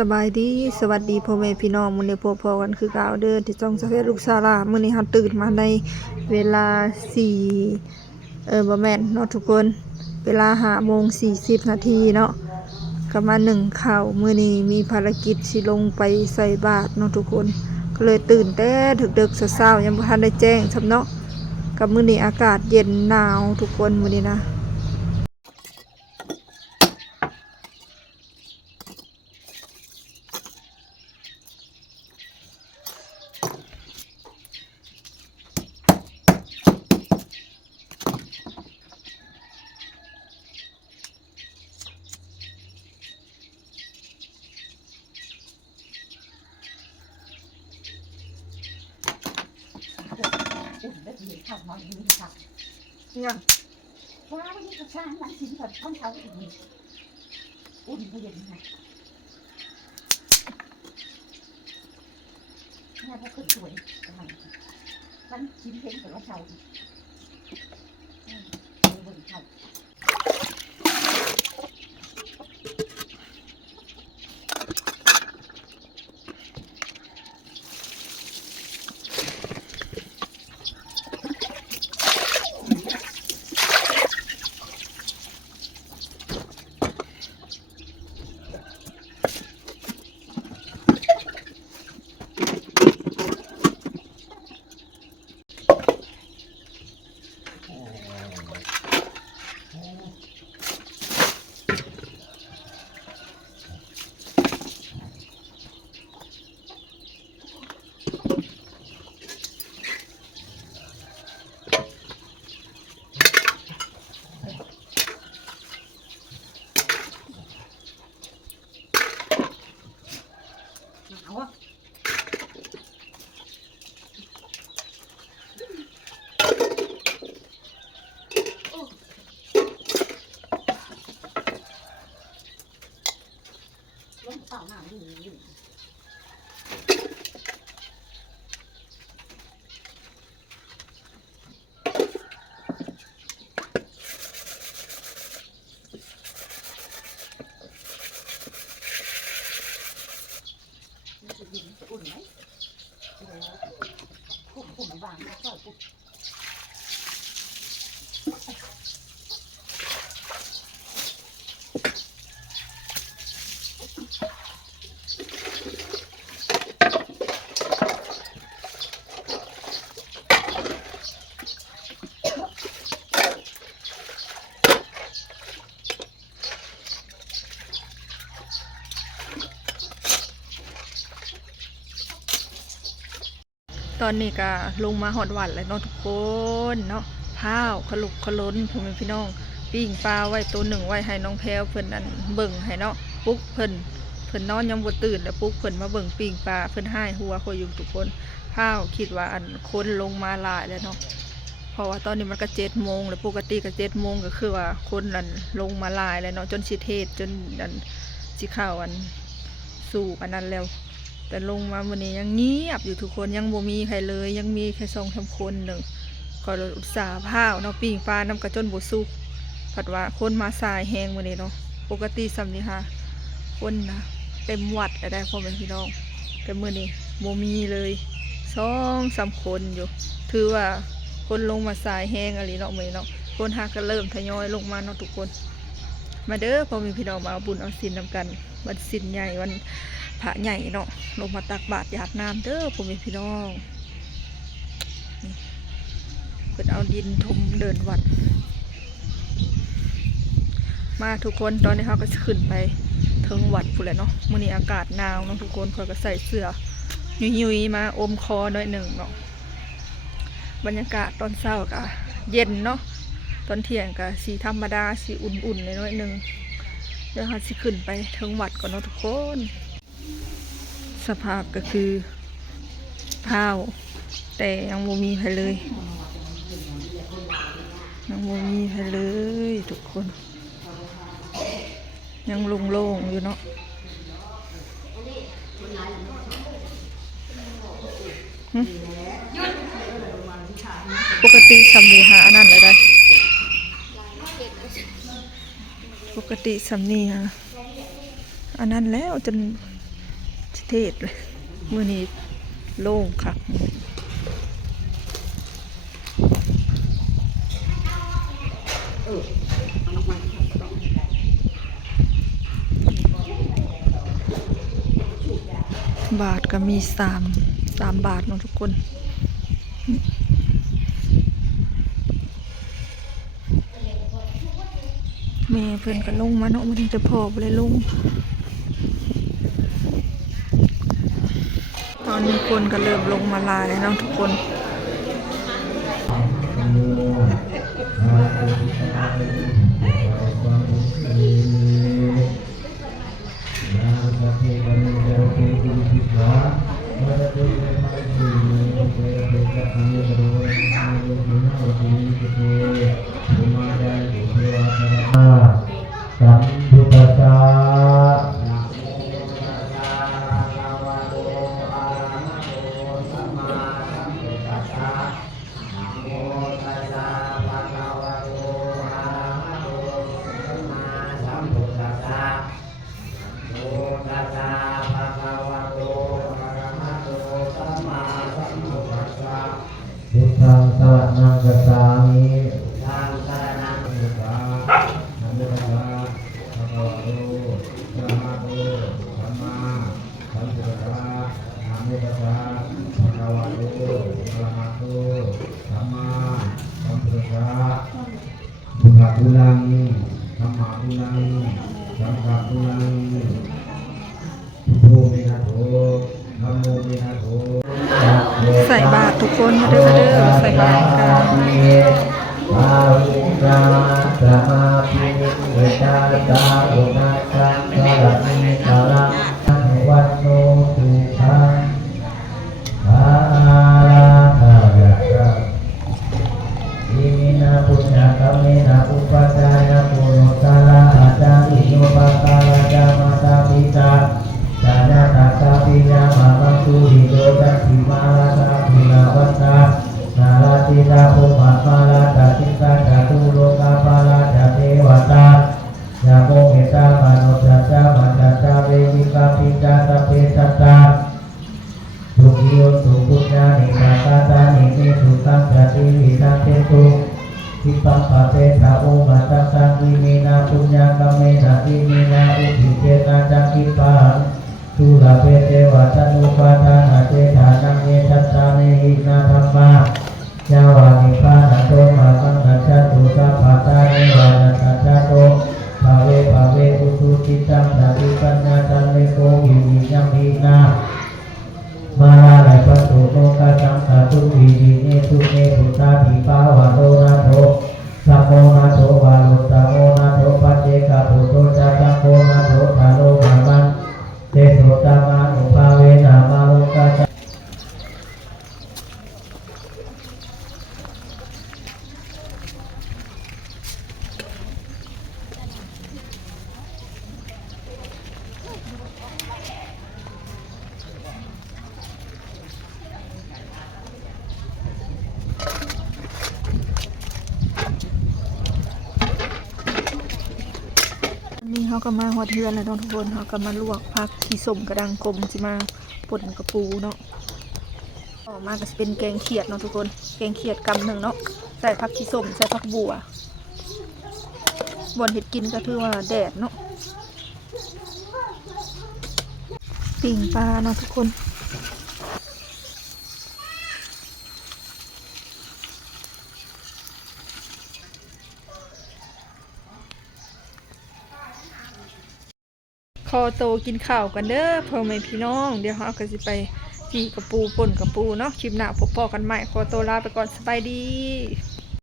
สบายดีสวัสดีพ่อแม่พี่น้องมื้อนี้พบกันคือเก่าเด้อที่จ้องสะเพชลูกศาลามื้อนี้เฮาตื่นมาในเวลาบ่แม่นเนาะทุกคนเวลา5:40เนาะก็มานึ่งข้าวมื้อนี้มีภารกิจสิลงไปใส่บาตรเนาะทุกคนก็เลยตื่นแต่ดึกๆเช้าๆยังบ่ทันได้แจ้งซำเนาะกับมื้อนี้อากาศเย็นหนาวทุกคนมื้อนี้นะเนี่ยว้าวนี่ก็ช่างหลังชิ้นก่อนข้างเขาอีกนี่อุ่นก็เย็นนะเนี่ยพอขึ้นสวยกำลังมันชิ้นเพ็งแต่ว่าเช้าอีกเบิ่งเช้าเปล่าหนาดูอุ่นไหมผมวางแล้วก็ปุ๊บตอนนี้ก็ลงมาหอดวัดแล้วเนาะทุกคนเนาะข้าวขลุกขล้นพ่อแม่พี่น้องปิ้งปลาไว้ตัวหนึ่งไว้ให้น้องแพรวเพิ่นนั่นเบิ่งให้เนาะปุ๊กเพิ่นนอนยังบ่ตื่นแล้วปุ๊กเพิ่นมาเบิ่งปิ้งปลาเพิ่นให้หัวคอยอยู่ทุกคนข้าวคิดว่าอันคนลงมาหลายแล้วเนาะเพราะว่าตอนนี้มันก็7 โมงแล้วปกติก็7 โมงก็คือว่าคนนั่นลงมาหลายแล้วเนาะจนสิเทศจนนั่นสิเข้าอันสู่อันนั้นแล้วแต่ลงมาวันนี้ยังเงียบอยู่ทุกคนยังบ่มีใครเลยยังมีแค่2-3 คนหนึ่งก็อุตส่าห์พาวเนาะปิ้งปลาน้ำกระจนบ่สุกผัดว่าคนมาสายแหงวันนี้เนาะปกติสำนี้ค่ะคนนะเต็มวัดก็ได้พ่อแม่พี่น้องแต่มื้อนี้บ่มีเลย2-3 คนอยู่ถือว่าคนลงมาสายแหงอะไรเนาะมื้อนี้เนาะคนหาก็เริ่มทยอยลงมาเนาะทุกคนมาเด้อพ่อแม่พี่น้องมาเอาบุญเอาศีลนำกันวันศีลใหญ่วันพระใหญ่เนาะลงมาตักบาตรหยาดน้ำเด้อพ่อแม่พี่น้องเปิดเอาดินถมเดินวัดมาทุกคนตอนนี้เขาก็ขึ้นไปถึงวัดพุ่นแหละเนาะมื้อนี้อากาศหนาวเนาะทุกคนเขาก็ใส่เสื้อยุยๆมาอมคอหน่อยหนึ่งเนาะบรรยากาศตอนเช้าก็เย็นเนาะตอนเที่ยงก็สีธรรมดาสีอุ่นๆหน่อยหนึ่งเดี๋ยวเขาสิขึ้นไปถึงวัดก่อนเนาะทุกคนสภาพก็คือพาวแต่ยังบ่มีใครเลยยังบ่มีใครเลยทุกคน ยังโล่งๆอยู่เนาะปกติสำนีหาอันนั้นเลยได้ปกติสำนีหาอันนั้นแล้วจน เทศเลยมื้อนี้โล่งคักบาทก็มี3บาทเนาะทุกคนแม่เพิ่นก็ลงมาเนาะมันจะพอบ่ได้ลงตอนนี้คนก็เริ่มลงมาหลายเนาะทุกคนสัมพุทธัสสะพุทธังสรณังคัจฉามิทางสรณังคัจฉามินะโมตัสสะภะคะวะโตอะระหะโตสัมมาสัมพุทธัสสะนะโมตัสสะภะคะวะโตอะระหะโตสัมมาสัมพุทธัสสะพุทธะพุลังธัมมะพุลังสังฆะพุลังพุทโธเมนะโธธัมโมเมนะโธ ใส่บาตรทุกคนมาเด้อใส่บาตรกัน ภาวิกาสมาภิเวชาตาอุนาสังสารนิสารังวันโนสุขังอาราธายะอิมินาปุญญกรรมินาอุปจายะปุโรตาระอาจาริโยปะตาระจามาตาปิตาจานาตาตาปิญามามังสุริโยจันทิมาลาตาภิลาวัตตานาลาติตาภูมามาลาตาติตาจาตุโลกาปาลาจาเทวตายาโมเมตามโนจัตตามัจจตาเววิกาปิจาตาเปสัตตาทุกิโยสุปุญญานินาคาตานิเมสุตังจติวินาเตตุทิปังปะเตถาโอมาตังสังวิมินาปุญญากรรมเมนะวิมินาอุทิเจนะจังคิปังทุลาเปเตวะตันุปาทานาเจธานังเยทัตตาเนหินาธัมมายาวานิพานันโตมามังนัจจตุสัพพะตาเนวานัจจโตภาเวอุตุจิตังนาติปัญญาตันเลโกวิวิญังหินามาลาไลปัสสุโนกาจังสาตุวิวิเนตุเนพุทธาภิปาวะโตนาโทสัมโมนาโทวาลุตตโมนาโทปัจเจกะปุโตจาจังโกนาโททาโลมามันเตโสตามานุภาเวนะมาโลกาจังนี่เขาก็มาฮอดเทือนแล้วเนาะทุกคนเขาก็มาลวกผักที่ส้มกระดังกลมสิมาป่นกระปูเนาะออกมาก็จะเป็นแกงเขียดเนาะทุกคนแกงเขียดกำหนึ่งเนาะใส่ผักที่ส้มใส่ผักบัวบอนเห็ดกินก็ถือว่าแดดเนาะปิ่งปลาเนาะทุกคนคอโตกินข้าวกันเด้อพ่อแม่พี่น้องเดี๋ยวเราก็สิไปจีกระปูป่นกระปูเนาะคลิปหน้าพบกันใหม่ขอตัวลาไปก่อนสบายดี